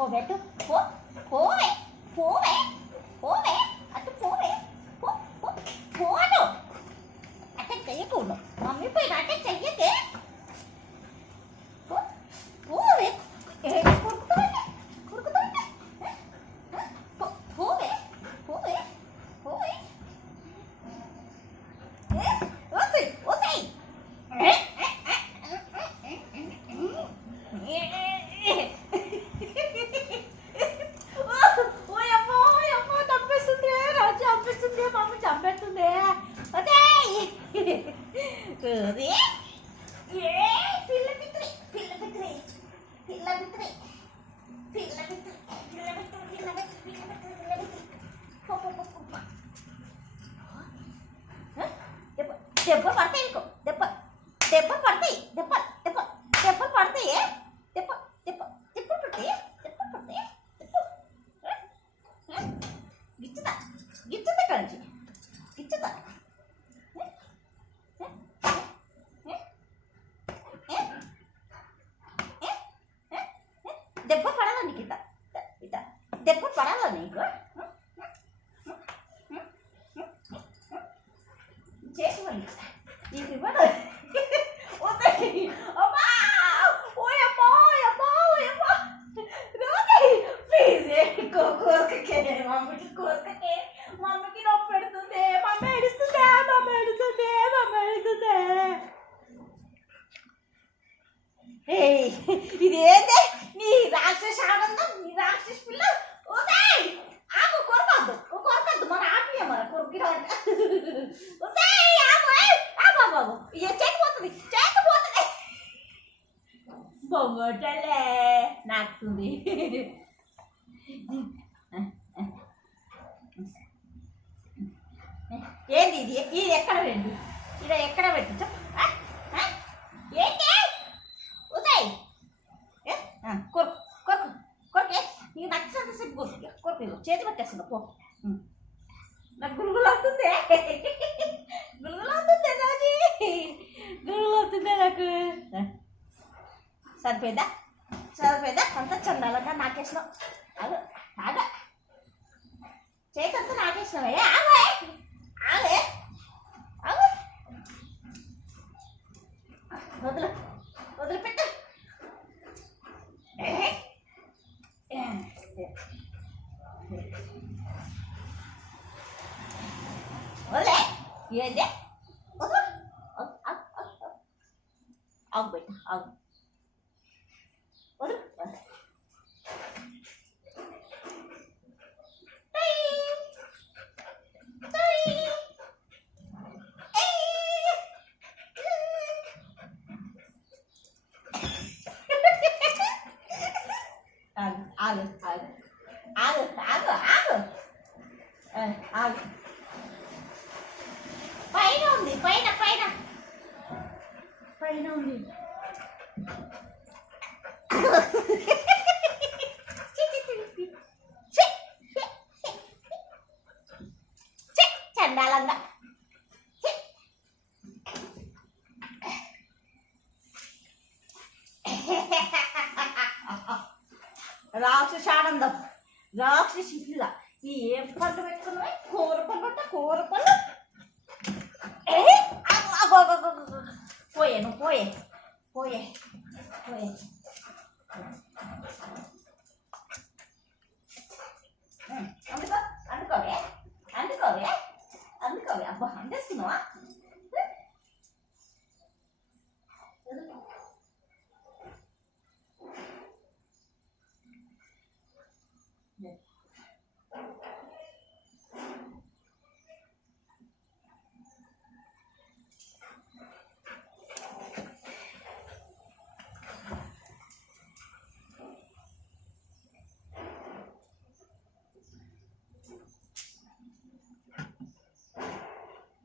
పోవే అటు పో పోవే పోవే పోవే అటు పోవే పో పో పోను అటాక్ చెయ్యకూడదు మమ్మీ పైన అటాక్ చెయ్యకే పో పోవే కొరుకుతానే కొరుకుతానే పోవే పోవే పోవే ఓసై ఓసై దెబ్బలు పడతాయి నీకు దెబ్బలు పడతాయి దెబ్బలు పడతాయి దెబ్బలు పడతాయి గిచ్చుతా గిచ్చుతా కంచి గిచ్చుతా దెబ్బ పడాలా నీకు ఇట దెబ్బ పడాలా నీకు చేసి నీకు ఇవ్వదు మమ్మీకి నొప్పి పెడుతుంది మమ్మీ ఏడుస్తుందే ఇదేంటే నీ రాక్షస ఆనందం నీ రాక్షస పిల్ల ఆకు కొరకద్దు మన ఆపియ మన కొరికి బాబు చేతిపోతుంది బొంగోటలే నాకుతుంది ఏంది ఇది ఎక్కడ పెట్టు ఇది ఎక్కడ పెట్టు చెప్పు ఏంటి ఉదయ్ కొరకు కొరకు కొరకే నీకు నచ్చినంత సేపు కొరకు చేతి పెట్టేస్తుంది పో నాకు గురుగులవుతుంది గురుగులవుతుందే నాకు సరిపోయిందా అంత చందాలంగా నాకేసినావు ఆగా చేతి అంతా నాకేసినావే ఆగే వదిలిపెట్టు వదిలే ఏంటి ఆగు బయట ఆగు వదిలి ఆగు పైన ఉంది పైన ఉంది చండాలంగా రాక్షసానందం రాక్షసి పిల్ల ఈ ఏం పళ్ళు పెట్టుకున్నాయి కూర పళ్ళు పోయే అందుకోవే అబ్బా అందేస్తున్నావా Yeah.